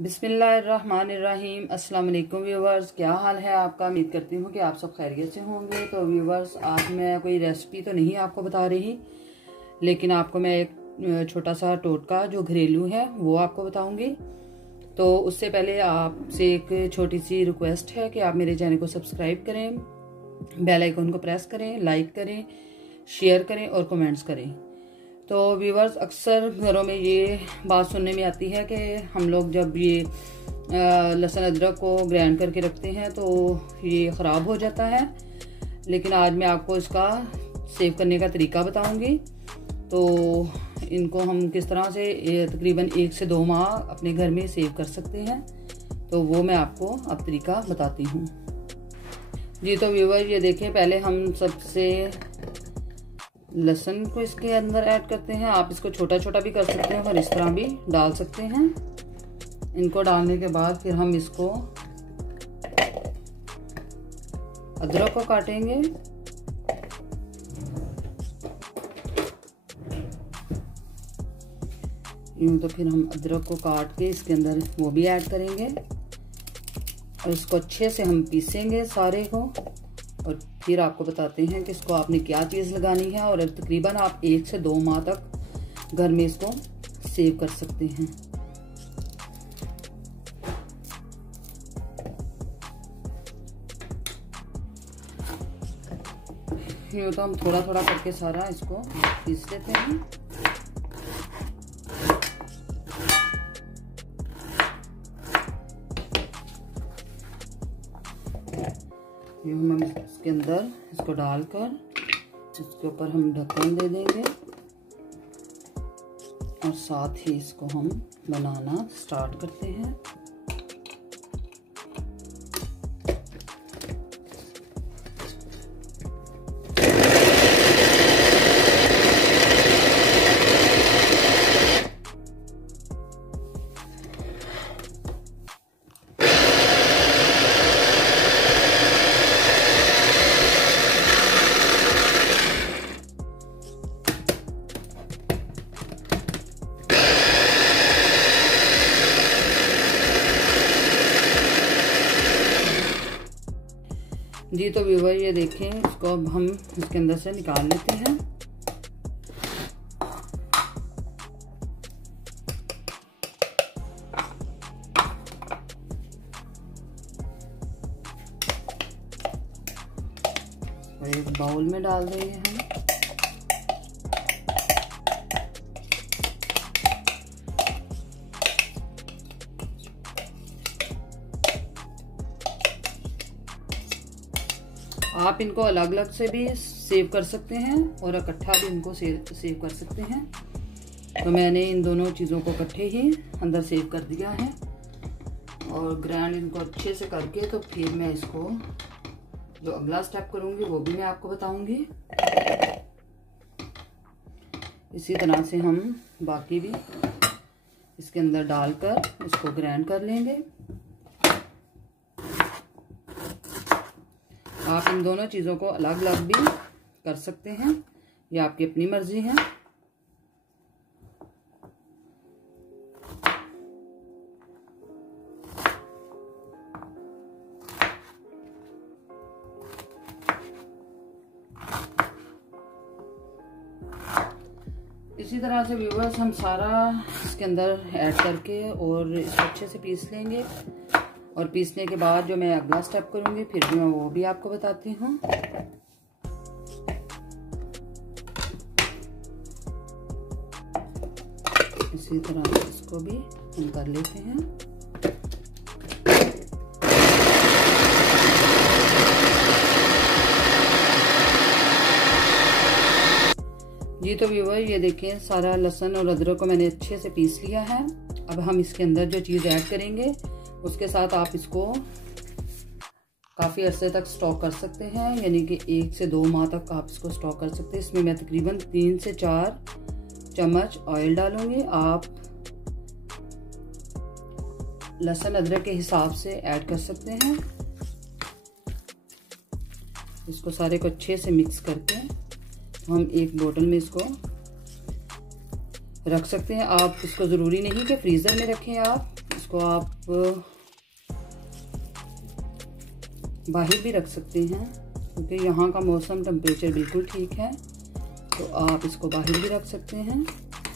बिस्मिल्लाहिर्रहमानिर्रहीम। अस्सलाम वालेकुम व्यूवर्स, क्या हाल है आपका। उम्मीद करती हूँ कि आप सब खैरियत से होंगे। तो व्यूवर्स, आज मैं कोई रेसिपी तो नहीं आपको बता रही, लेकिन आपको मैं एक छोटा सा टोटका जो घरेलू है वो आपको बताऊंगी। तो उससे पहले आपसे एक छोटी सी रिक्वेस्ट है कि आप मेरे चैनल को सब्सक्राइब करें, बेल आइकन को प्रेस करें, लाइक करें, शेयर करें और कमेंट्स करें। तो व्यूवर्स, अक्सर घरों में ये बात सुनने में आती है कि हम लोग जब ये लहसुन अदरक को ग्राइंड करके रखते हैं तो ये ख़राब हो जाता है। लेकिन आज मैं आपको इसका सेव करने का तरीका बताऊंगी। तो इनको हम किस तरह से तकरीबन 1 से 2 माह अपने घर में सेव कर सकते हैं, तो वो मैं आपको अब तरीका बताती हूँ जी। तो व्यूवर, ये देखें, पहले हम सबसे लहसुन को इसके अंदर ऐड करते हैं। आप इसको छोटा छोटा भी कर सकते हैं और इस तरह भी डाल सकते हैं। इनको डालने के बाद फिर हम इसको अदरक को काटेंगे। यूं तो फिर हम अदरक को काट के इसके अंदर वो भी ऐड करेंगे और इसको अच्छे से हम पीसेंगे सारे को। और फिर आपको बताते हैं कि इसको आपने क्या चीज़ लगानी है और तकरीबन आप 1 से 2 माह तक घर में इसको सेव कर सकते हैं। यूँ तो हम थोड़ा थोड़ा करके सारा इसको पीस लेते हैं। हम इसके अंदर इसको डालकर इसके ऊपर हम ढक्कन दे देंगे और साथ ही इसको हम बनाना स्टार्ट करते हैं। जी तो व्यूवर, ये देखें, इसको अब हम इसके अंदर से निकाल लेते हैं। और एक बाउल में डाल देंगे हम। आप इनको अलग अलग से भी सेव कर सकते हैं और इकट्ठा भी इनको सेव कर सकते हैं। तो मैंने इन दोनों चीज़ों को इकट्ठे ही अंदर सेव कर दिया है और ग्राइंड इनको अच्छे से करके तो फिर मैं इसको जो अगला स्टेप करूँगी वो भी मैं आपको बताऊँगी। इसी तरह से हम बाकी भी इसके अंदर डालकर इसको ग्राइंड कर लेंगे। आप इन दोनों चीज़ों को अलग अलग भी कर सकते हैं, ये आपकी अपनी मर्जी है। इसी तरह से व्यूवर्स, हम सारा इसके अंदर ऐड करके और इसको अच्छे से पीस लेंगे। और पीसने के बाद जो मैं अगला स्टेप करूंगी फिर भी मैं वो भी आपको बताती हूँ। इसी तरह से इसको भी हम कर लेते हैं। जी तो व्यूवर, ये देखें, सारा लहसुन और अदरक को मैंने अच्छे से पीस लिया है। अब हम इसके अंदर जो चीज़ ऐड करेंगे उसके साथ आप इसको काफ़ी अरसे तक स्टॉक कर सकते हैं, यानी कि 1 से 2 माह तक आप इसको स्टॉक कर सकते हैं। इसमें मैं तकरीबन 3 से 4 चम्मच ऑयल डालूंगी। आप लहसुन अदरक के हिसाब से ऐड कर सकते हैं। इसको सारे को अच्छे से मिक्स करके तो हम एक बोतल में इसको रख सकते हैं। आप इसको ज़रूरी नहीं कि फ्रीज़र में रखें, आप इसको आप बाहर भी रख सकते हैं, क्योंकि यहाँ का मौसम टेम्परेचर बिल्कुल ठीक है, तो आप इसको बाहर भी रख सकते हैं,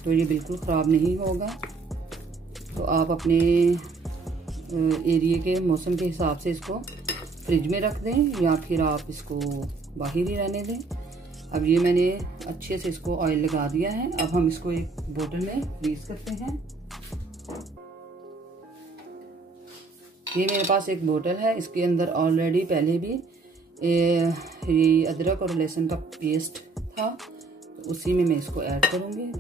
तो ये बिल्कुल ख़राब नहीं होगा। तो आप अपने एरिया के मौसम के हिसाब से इसको फ्रिज में रख दें या फिर आप इसको बाहर ही रहने दें। अब ये मैंने अच्छे से इसको ऑयल लगा दिया है। अब हम इसको एक बोतल में फ्रीज करते हैं। ये मेरे पास एक बोतल है, इसके अंदर ऑलरेडी पहले भी ये अदरक और लहसुन का पेस्ट था, तो उसी में मैं इसको ऐड करूँगी।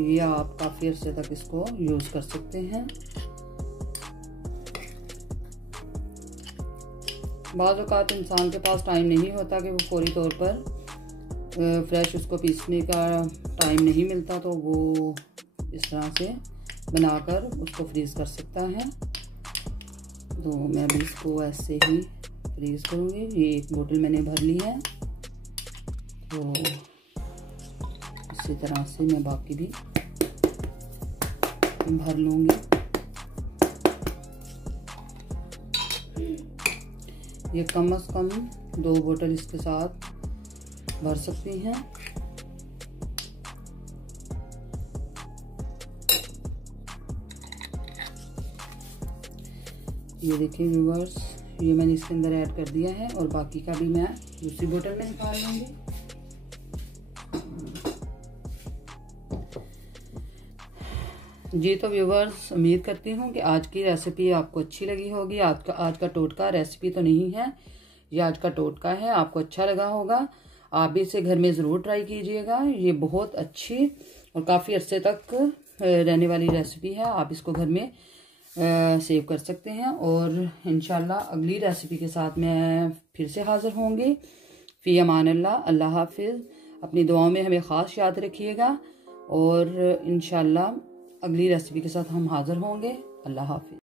ये आप काफ़ी अर्से तक इसको यूज़ कर सकते हैं। बाज़ औक़ात इंसान के पास टाइम नहीं होता कि वो फौरी तौर पर फ्रेश उसको पीसने का टाइम नहीं मिलता, तो वो इस तरह से बनाकर उसको फ्रीज़ कर सकता है। तो मैं भी इसको ऐसे ही फ्रीज़ करूँगी। ये एक बोतल मैंने भर ली है, तो इसी तरह से मैं बाकी भी भर लूँगी। ये कम से कम 2 बोतल इसके साथ भर सकती हैं। ये देखिए व्यूअर्स, ये मैंने इसके अंदर ऐड कर दिया है और बाकी का भी मैं दूसरी बोतल में निकाल लूँगी। जी तो व्यूवर्स, उम्मीद करती हूँ कि आज की रेसिपी आपको अच्छी लगी होगी। आज का टोटका रेसिपी तो नहीं है, ये आज का टोटका है, आपको अच्छा लगा होगा। आप भी इसे घर में ज़रूर ट्राई कीजिएगा। ये बहुत अच्छी और काफ़ी अरसे तक रहने वाली रेसिपी है। आप इसको घर में सेव कर सकते हैं और इंशाल्लाह अगली रेसिपी के साथ मैं फिर से हाज़िर होंगी। फ़ी अमान अल्लाह, अल्लाह हाफिज़। अपनी दुआओं में हमें ख़ास याद रखिएगा और इंशाल्लाह अगली रेसिपी के साथ हम हाज़िर होंगे। अल्लाह हाफिज़।